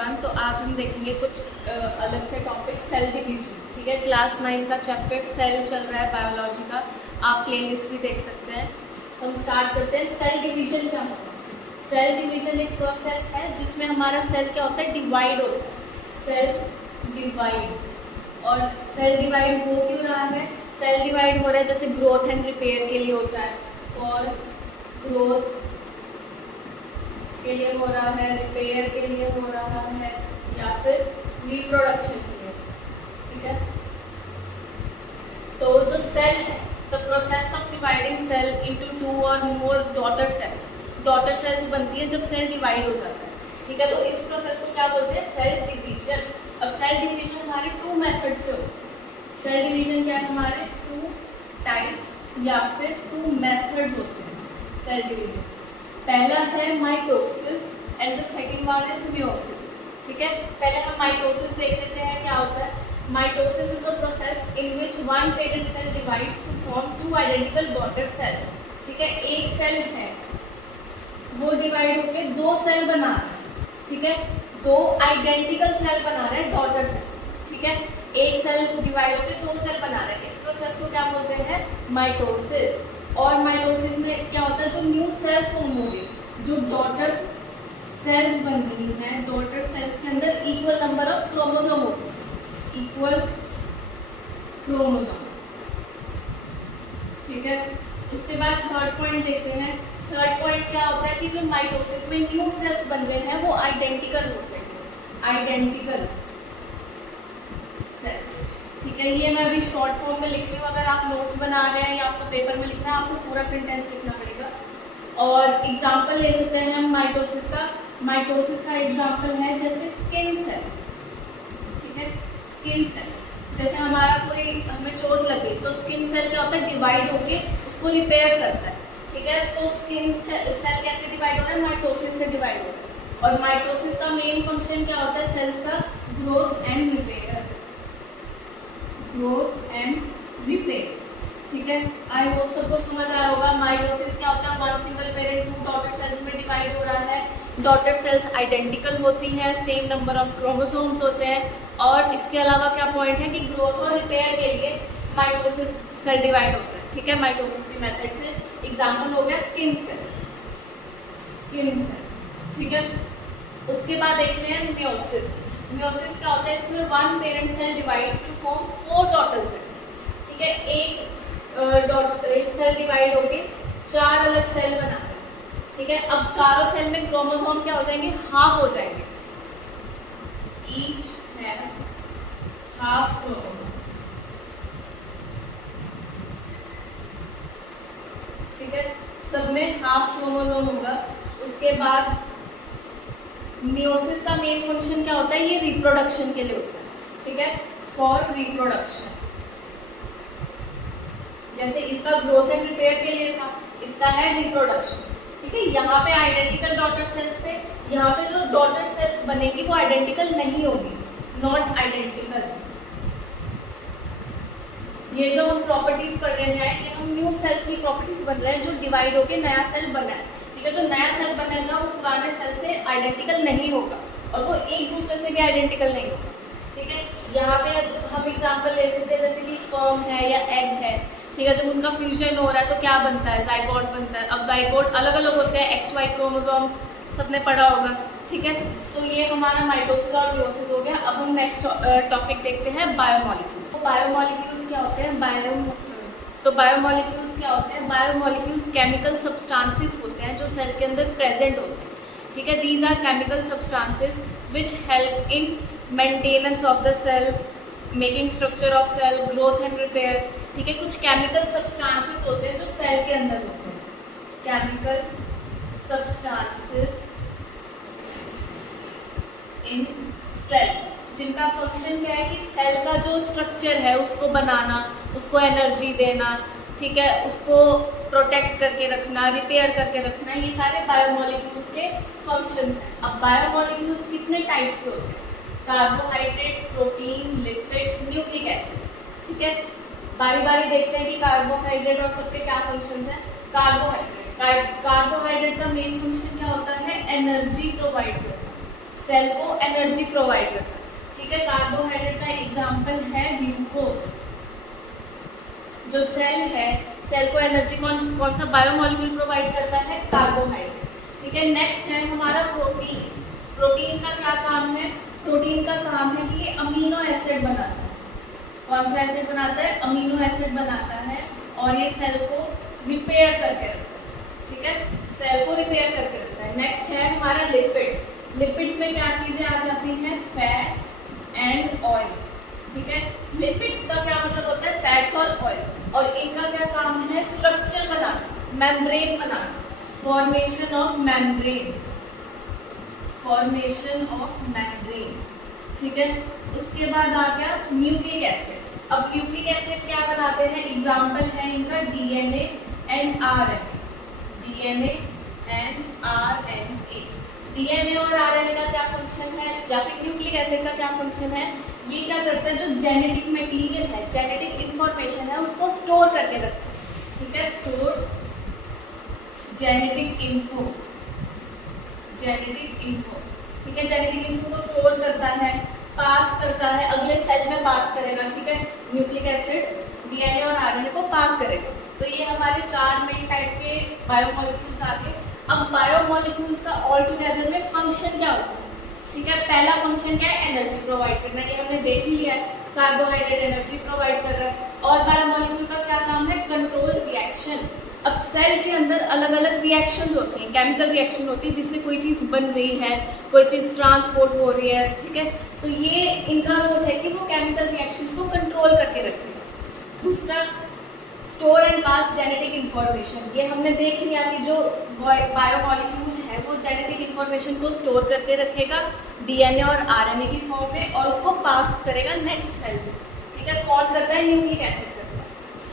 Everyone. तो आज हम देखेंगे कुछ अलग से टॉपिक, सेल डिवीजन। ठीक है, क्लास 9 का चैप्टर सेल चल रहा है बायोलॉजी का, आप प्ले लिस्ट भी देख सकते हैं। हम स्टार्ट करते हैं। सेल डिवीजन क्या होता है? सेल डिवीजन एक प्रोसेस है जिसमें हमारा सेल क्या होता है, डिवाइड होता है। सेल डिवाइड्स, और सेल डिवाइड हो क्यों रहा है? सेल डिवाइड हो रहा है जैसे ग्रोथ एंड रिपेयर के लिए होता है, और ग्रोथ के लिए हो रहा है, रिपेयर के लिए हो रहा है, या फिर रिप्रोडक्शन के लिए। ठीक है, तो जो सेल है, the process of dividing cell into 2 और more daughter cells. Daughter cells बनती है जब सेल डिवाइड हो जाता है। ठीक है, तो इस प्रोसेस को क्या बोलते हैं? Cell division. अब सेल डिवीजन हमारे 2 मेथड से होता है। सेल डिवीजन क्या है? हमारे 2 टाइप्स या फिर 2 मेथड्स होते हैं सेल डिवीजन। पहला है mitosis and the second one is meiosis. ठीक है, पहले हम माइटोसिस देख लेते हैं क्या होता है। Mitosis is a process in which one parent cell divides to form 2 identical daughter cells. ठीक है, एक सेल है वो डिवाइड होकर 2 सेल बना रहा है। ठीक है, 2 आइडेंटिकल सेल बना रहे हैं, डॉटर सेल्स। ठीक है, एक सेल डिवाइड होकर 2 सेल बना रहे हैं। इस प्रोसेस को क्या बोलते हैं? माइटोसिस। और माइटोसिस में क्या होता है? जो न्यू सेल्स फॉर्म हो गई, जो डॉटर सेल्स बन रही हैं, डॉटर सेल्स के अंदर इक्वल नंबर ऑफ क्रोमोसोम होते हैं, इक्वल क्रोमोसोम। ठीक है, उसके बाद थर्ड पॉइंट देखते हैं। थर्ड पॉइंट क्या होता है कि जो माइटोसिस में न्यू सेल्स बन रहे हैं वो आइडेंटिकल होते हैं, आइडेंटिकल सेल्स। ठीक है, ये मैं अभी शॉर्ट फॉर्म में लिख रही हूँ। अगर आप नोट्स बना रहे हैं या आपको पेपर में लिखना है, आपको पूरा सेंटेंस लिखना पड़ेगा। और एग्जाम्पल ले सकते हैं हम माइटोसिस का। माइटोसिस का एग्जाम्पल है जैसे स्किन सेल। ठीक है, स्किन सेल्स, जैसे हमारा कोई, हमें चोट लगी तो स्किन सेल क्या होता है? डिवाइड होके उसको रिपेयर करता है। ठीक है, तो स्किन सेल कैसे डिवाइड हो रहा है? माइटोसिस से डिवाइड हो रहा है। और माइटोसिस का मेन फंक्शन क्या होता है सेल्स का? Growth and repair, growth and repair. ठीक है, आई होप सबको समझ आया होगा। माइटोसिस क्या होता है? One single parent 2 daughter cells में डिवाइड हो रहा है। डॉटर सेल्स आइडेंटिकल होती हैं, सेम नंबर ऑफ क्रोमोसोम्स होते हैं। और इसके अलावा क्या पॉइंट है कि ग्रोथ और रिपेयर के लिए माइटोसिस सेल डिवाइड होता है। ठीक है, माइटोसिस की मेथड से एग्जाम्पल हो गया स्किन सेल, स्किन सेल। ठीक है, उसके बाद देखते हैं मियोसिस। मियोसिस क्या होता है? इसमें one parent cell divides to form 4 daughter cell. ठीक है, एक सेल डिवाइड होके 4 अलग सेल बना है। ठीक है, अब चारों सेल में क्रोमोसोम क्या हो जाएंगे? हाफ हो जाएंगे, ईच हैव हाफ क्रोमोसोम। ठीक है, सब में हाफ क्रोमोसोम होगा। उसके बाद मियोसिस का मेन फंक्शन क्या होता है? ये रिप्रोडक्शन के लिए होता है। ठीक है, फॉर रिप्रोडक्शन। जैसे इसका ग्रोथ एंड रिपेयर के लिए था, इसका है रिप्रोडक्शन। ठीक है, यहाँ पे आइडेंटिकल डॉटर सेल्स थे, यहाँ पे जो डॉटर सेल्स बनेगी वो आइडेंटिकल नहीं होगी, नॉट आइडेंटिकल। ये जो हम प्रॉपर्टीज पढ़ रहे हैं, ये हम न्यू सेल्स की प्रॉपर्टीज बन रहे हैं जो डिवाइड होके नया सेल बना है। ठीक है, जो नया सेल बनेगा वो पुराने सेल से आइडेंटिकल नहीं होगा, और वो एक दूसरे से भी आइडेंटिकल नहीं होगा। ठीक है, यहाँ पे हम एग्जांपल ले सकते हैं जैसे कि स्पर्म है या एग है। ठीक है, जब उनका फ्यूजन हो रहा है तो क्या बनता है? जाइगोट बनता है। अब जाइगोट अलग अलग होते हैं, XY क्रोमोसोम सबने पढ़ा होगा। ठीक है, तो ये हमारा माइटोसिस और मियोसिस हो गया। अब हम नेक्स्ट टॉपिक देखते हैं, बायोमॉलिक्यूल्स। तो बायोमॉलिक्यूल्स क्या होते हैं? बायोमॉलिक्यूल्स क्या होते हैं? बायोमॉलिक्यूल्स केमिकल सब्सटेंसेस होते हैं जो सेल के अंदर प्रेजेंट होते हैं। ठीक है, these are chemical substances which help in maintenance of the cell, making structure of cell, growth and repair. ठीक है, कुछ केमिकल सब्सटेंसेस होते हैं जो सेल के अंदर होते हैं, केमिकल सब्सटेंसेस इन सेल, जिनका फंक्शन क्या है कि सेल का जो स्ट्रक्चर है उसको बनाना, उसको एनर्जी देना। ठीक है, उसको प्रोटेक्ट करके रखना, रिपेयर करके रखना, ये सारे बायोमॉलिक्यूल्स के फंक्शंस हैं। अब बायोमॉलिक्यूल्स कितने टाइप्स के होते हैं? Carbohydrates, protein, lipids, nucleic acid. ठीक है, बारी बारी देखते हैं कि कार्बोहाइड्रेट और सबके क्या फंक्शंस हैं। कार्बोहाइड्रेट का मेन फंक्शन क्या होता है? एनर्जी प्रोवाइड करना। सेल को एनर्जी प्रोवाइड करता है, ठीक है। कार्बोहाइड्रेट का एग्जाम्पल है ग्लूकोज। जो सेल है, सेल को एनर्जी कौन सा बायोमोलिक्यूल प्रोवाइड करता है? कार्बोहाइड्रेट, ठीक है। नेक्स्ट है हमारा प्रोटीन। प्रोटीन का क्या काम है? प्रोटीन का काम है कि ये अमीनो एसिड बनाता है। कौन सा एसिड बनाता है? अमीनो एसिड बनाता है, और ये सेल को रिपेयर करके रखता है, ठीक है। सेल को रिपेयर करके रखता है। नेक्स्ट है हमारा लिपिड्स। लिपिड्स में क्या चीजें आ जाती हैं? फैट्स एंड ऑयल्स, ठीक है। लिपिड्स का क्या मतलब होता है? फैट्स और ऑयल, और इनका क्या काम है? Structure banana, membrane banana, formation of membrane, formation of membrane, ठीक है। उसके बाद आ गया न्यूक्लिक एसिड। अब न्यूक्लिक एसिड क्या बनाते हैं? एग्जाम्पल है इनका DNA and RNA. DNA and RNA. DNA और आरएनए का क्या फंक्शन है, या फिर न्यूक्लिक एसिड का क्या फंक्शन है? ये क्या करता है? जो जेनेटिक मटेरियल है, जेनेटिक इंफॉर्मेशन है, उसको स्टोर करके रखता है, ठीक है। Stores genetic info, genetic info, ठीक है। जेनेटिक इन्फो को स्टोर करता है, पास करता है, अगले सेल में पास करेगा, ठीक है। न्यूक्लिक एसिड डीएनए और आरएनए को पास करेगा। तो ये हमारे 4 मेन टाइप के बायोमोलिक्यूल्स आते हैं। अब बायोमोलिक्यूल्स का ऑल टुगेदर में फंक्शन क्या होता है, ठीक है। पहला फंक्शन क्या है? एनर्जी प्रोवाइड करना, ये हमने देख ही लिया है। कार्बोहाइड्रेट एनर्जी प्रोवाइड कर रहा है। और बायोमोलिक्यूल का क्या काम है? Control reactions. अब सेल के अंदर अलग अलग रिएक्शंस होती हैं, केमिकल रिएक्शन होती है, जिससे कोई चीज़ बन रही है, कोई चीज़ ट्रांसपोर्ट हो रही है, ठीक है। तो ये इनका रोल है कि वो केमिकल रिएक्शंस को कंट्रोल करके रखते हैं। दूसरा, store and pass genetic information. ये हमने देख लिया कि जो बायोमोलिक्यूल है वो जेनेटिक इंफॉर्मेशन को स्टोर करके रखेगा डीएनए और आरएनए की फॉर्म में, और उसको पास करेगा नेक्स्ट सेल में, ठीक है। कौन करता है? न्यूक्लिक एसिड करता है।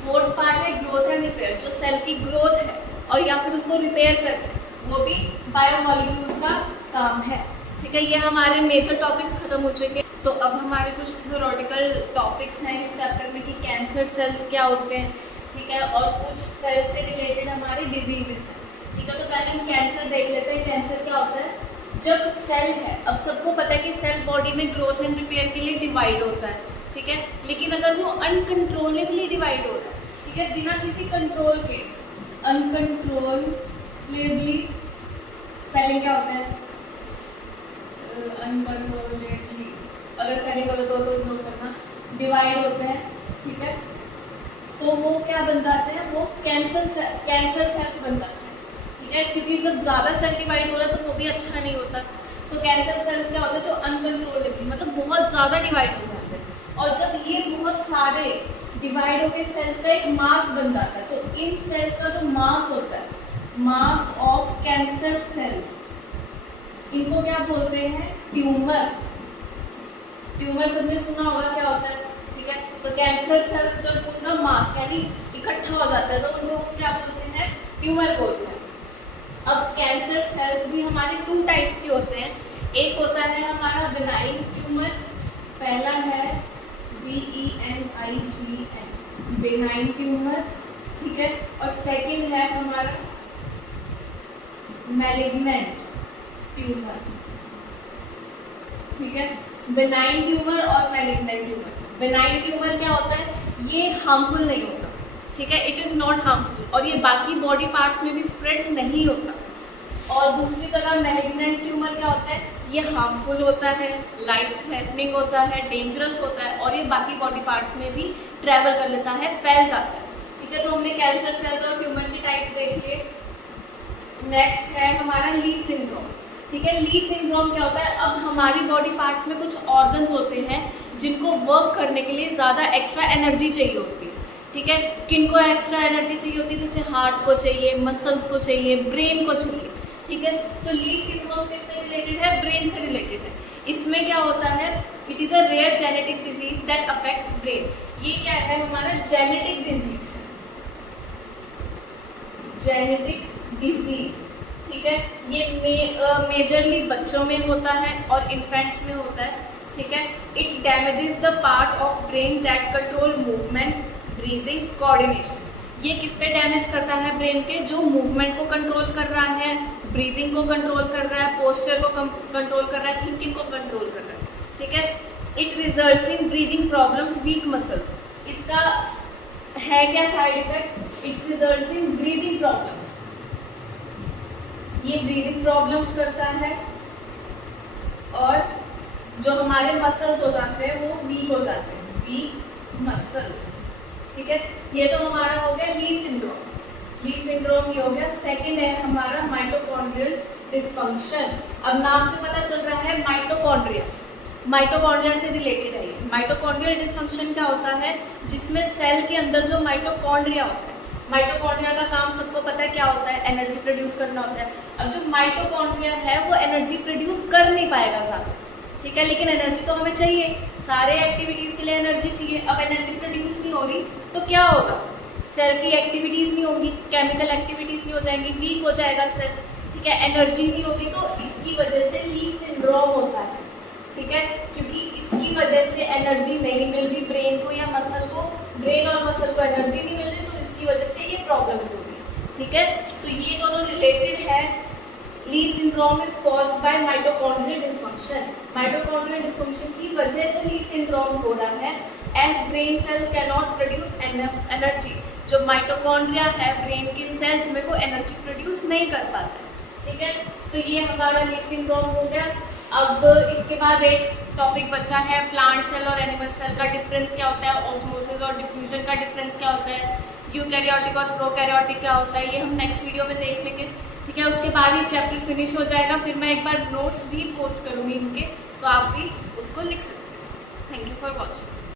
फोर्थ पार्ट है ग्रोथ एंड रिपेयर। जो सेल की ग्रोथ है और या फिर उसको रिपेयर करते हैं, वो भी बायोमोलिक्यूल्स का काम है, ठीक है। ये हमारे मेजर टॉपिक्स खत्म हो चुके हैं। तो अब हमारे कुछ थ्योरेटिकल टॉपिक्स हैं इस चैप्टर में कि कैंसर सेल्स क्या होते हैं, ठीक है, और कुछ सेल से रिलेटेड हमारे डिजीजेस हैं, ठीक है। तो पहले हम कैंसर देख लेते हैं। कैंसर क्या होता है? जब सेल है, अब सबको पता है कि सेल बॉडी में ग्रोथ एंड रिपेयर के लिए डिवाइड होता है, ठीक है। लेकिन अगर वो अनकंट्रोलेबली डिवाइड हो रहा है, ठीक है, बिना किसी कंट्रोल के, अनकंट्रोलेबली, स्पेलिंग क्या होता है? अनकंट्रोलेबली, अगर स्पेलिंग गलत हो तो इग्नोर करना। डिवाइड होते हैं, ठीक है, तो वो क्या बन जाते हैं? वो कैंसर सेल्स बन जाते हैं, ठीक है। क्योंकि जब ज़्यादा सेल डिवाइड हो रहा है तो वो भी अच्छा नहीं होता। तो कैंसर सेल्स क्या होते हैं? जो अनकंट्रोलेबली, मतलब बहुत ज़्यादा डिवाइड हो जाते हैं। और जब ये बहुत सारे डिवाइड होकर सेल्स का एक मास बन जाता है, तो इन सेल्स का जो मास होता है, मास ऑफ कैंसर सेल्स, इनको क्या बोलते हैं? ट्यूमर। ट्यूमर सबने सुना होगा क्या होता है, ठीक है। तो कैंसर सेल्स जब उनका मास यानी इकट्ठा हो जाता है तो उनको क्या बोलते हैं? ट्यूमर बोलते हैं। अब कैंसर सेल्स भी हमारे 2 टाइप्स के होते हैं। एक होता है हमारा बिनाइन ट्यूमर, पहला है BENIGN, बिनाइन ट्यूमर, ठीक है। और सेकंड है हमारा मैलिग्नेंट ट्यूमर, ठीक है। बिनाइन ट्यूमर और मैलिग्नेंट ट्यूमर। बिनाइन ट्यूमर क्या होता है? ये हार्मफुल नहीं होता, ठीक है, इट इज़ नॉट हार्मफुल, और ये बाकी बॉडी पार्ट्स में भी स्प्रेड नहीं होता। और दूसरी जगह मैलिग्नेंट ट्यूमर क्या होता है? ये हार्मफुल होता है, लाइफ थ्रेटनिंग होता है, डेंजरस होता है, और ये बाकी बॉडी पार्ट्स में भी ट्रैवल कर लेता है, फैल जाता है, ठीक है। तो हमने कैंसर सेल्स और ट्यूमर की टाइप्स देख लिए। नेक्स्ट है हमारा ली सिंड्रोम, ठीक है। ली सिंड्रोम क्या होता है? अब हमारी बॉडी पार्ट्स में कुछ ऑर्गन्स होते हैं जिनको वर्क करने के लिए ज़्यादा एक्स्ट्रा एनर्जी चाहिए होती है, ठीक है। किनको एक्स्ट्रा एनर्जी चाहिए होती है? जैसे हार्ट को चाहिए, मसल्स को चाहिए, ब्रेन को चाहिए, ठीक है। तो ली सिंड्रोम किससे रिलेटेड है? ब्रेन से रिलेटेड है। इसमें क्या होता है? It is a rare genetic disease that affects brain. ये क्या है? हमारा जेनेटिक डिजीज है, जेनेटिक डिजीज, ठीक है। ये मेजरली बच्चों में होता है और इन्फेंट्स में होता है, ठीक है। It damages the part of brain that control movement, breathing, coordination. ये किस पे डैमेज करता है? ब्रेन के जो मूवमेंट को कंट्रोल कर रहा है, ब्रीदिंग को कंट्रोल कर रहा है, पोस्चर को कंट्रोल कर रहा है, थिंकिंग को कंट्रोल कर रहा है, ठीक है। It results in breathing problems, week muscles. इसका है क्या side effect? It results in breathing problems, ये ब्रीदिंग प्रॉब्लम्स करता है और जो हमारे मसल्स हो जाते हैं वो वीक हो जाते हैं, वीक मसल्स, ठीक है। ये तो हमारा हो गया ली सिंड्रोम, ली सिंड्रोम ये हो गया। सेकंड है हमारा माइटोकॉन्ड्रियल डिस्फंक्शन। अब नाम से पता चल रहा है माइटोकॉन्ड्रिया, माइटोकॉन्ड्रिया से रिलेटेड है ये। माइटोकॉन्ड्रियल डिस्फंक्शन क्या होता है? जिसमें सेल के अंदर जो माइटोकॉन्ड्रिया होता है, माइटोकॉन्ड्रिया का काम सबको पता है क्या होता है? एनर्जी प्रोड्यूस करना होता है। अब जो माइटोकॉन्ड्रिया है वो एनर्जी प्रोड्यूस कर नहीं पाएगा ज़्यादा, ठीक है, लेकिन एनर्जी तो हमें चाहिए, सारे एक्टिविटीज़ के लिए एनर्जी चाहिए। अब एनर्जी प्रोड्यूस नहीं हो रही तो क्या होगा? सेल की एक्टिविटीज़ नहीं होंगी, केमिकल एक्टिविटीज़ नहीं हो जाएंगी, वीक हो जाएगा सेल, ठीक है, एनर्जी नहीं होगी। तो इसकी वजह से ली सिंड्रोम होता है, ठीक है, क्योंकि इसकी वजह से एनर्जी नहीं मिल रही ब्रेन को या मसल को, ब्रेन और मसल को एनर्जी नहीं मिल रही, तो इसकी वजह से ये प्रॉब्लम्स होगी, ठीक है। तो ये दोनों रिलेटेड है। Leigh syndrome is caused by mitochondrial dysfunction. Mitochondrial dysfunction की वजह से ली सिंड्रोम हो रहा है, as brain cells can not produce enough energy. जो माइटोकॉन्ड्रिया है ब्रेन के सेल्स में वो एनर्जी प्रोड्यूस नहीं कर पाता है, ठीक है। तो ये हमारा ली सिंड्रोम हो गया। अब इसके बाद एक टॉपिक बचा है प्लांट सेल और एनिमल सेल का डिफरेंस क्या होता है, ऑस्मोसिस और डिफ्यूजन का डिफरेंस क्या होता है, यूकैरियोटिक और प्रोकैरियोटिक क्या होता है, ये हम नेक्स्ट वीडियो में देख लेंगे, ठीक है। उसके बाद ये चैप्टर फिनिश हो जाएगा, फिर मैं एक बार नोट्स भी पोस्ट करूँगी इनके, तो आप भी उसको लिख सकते हैं। Thank you for watching.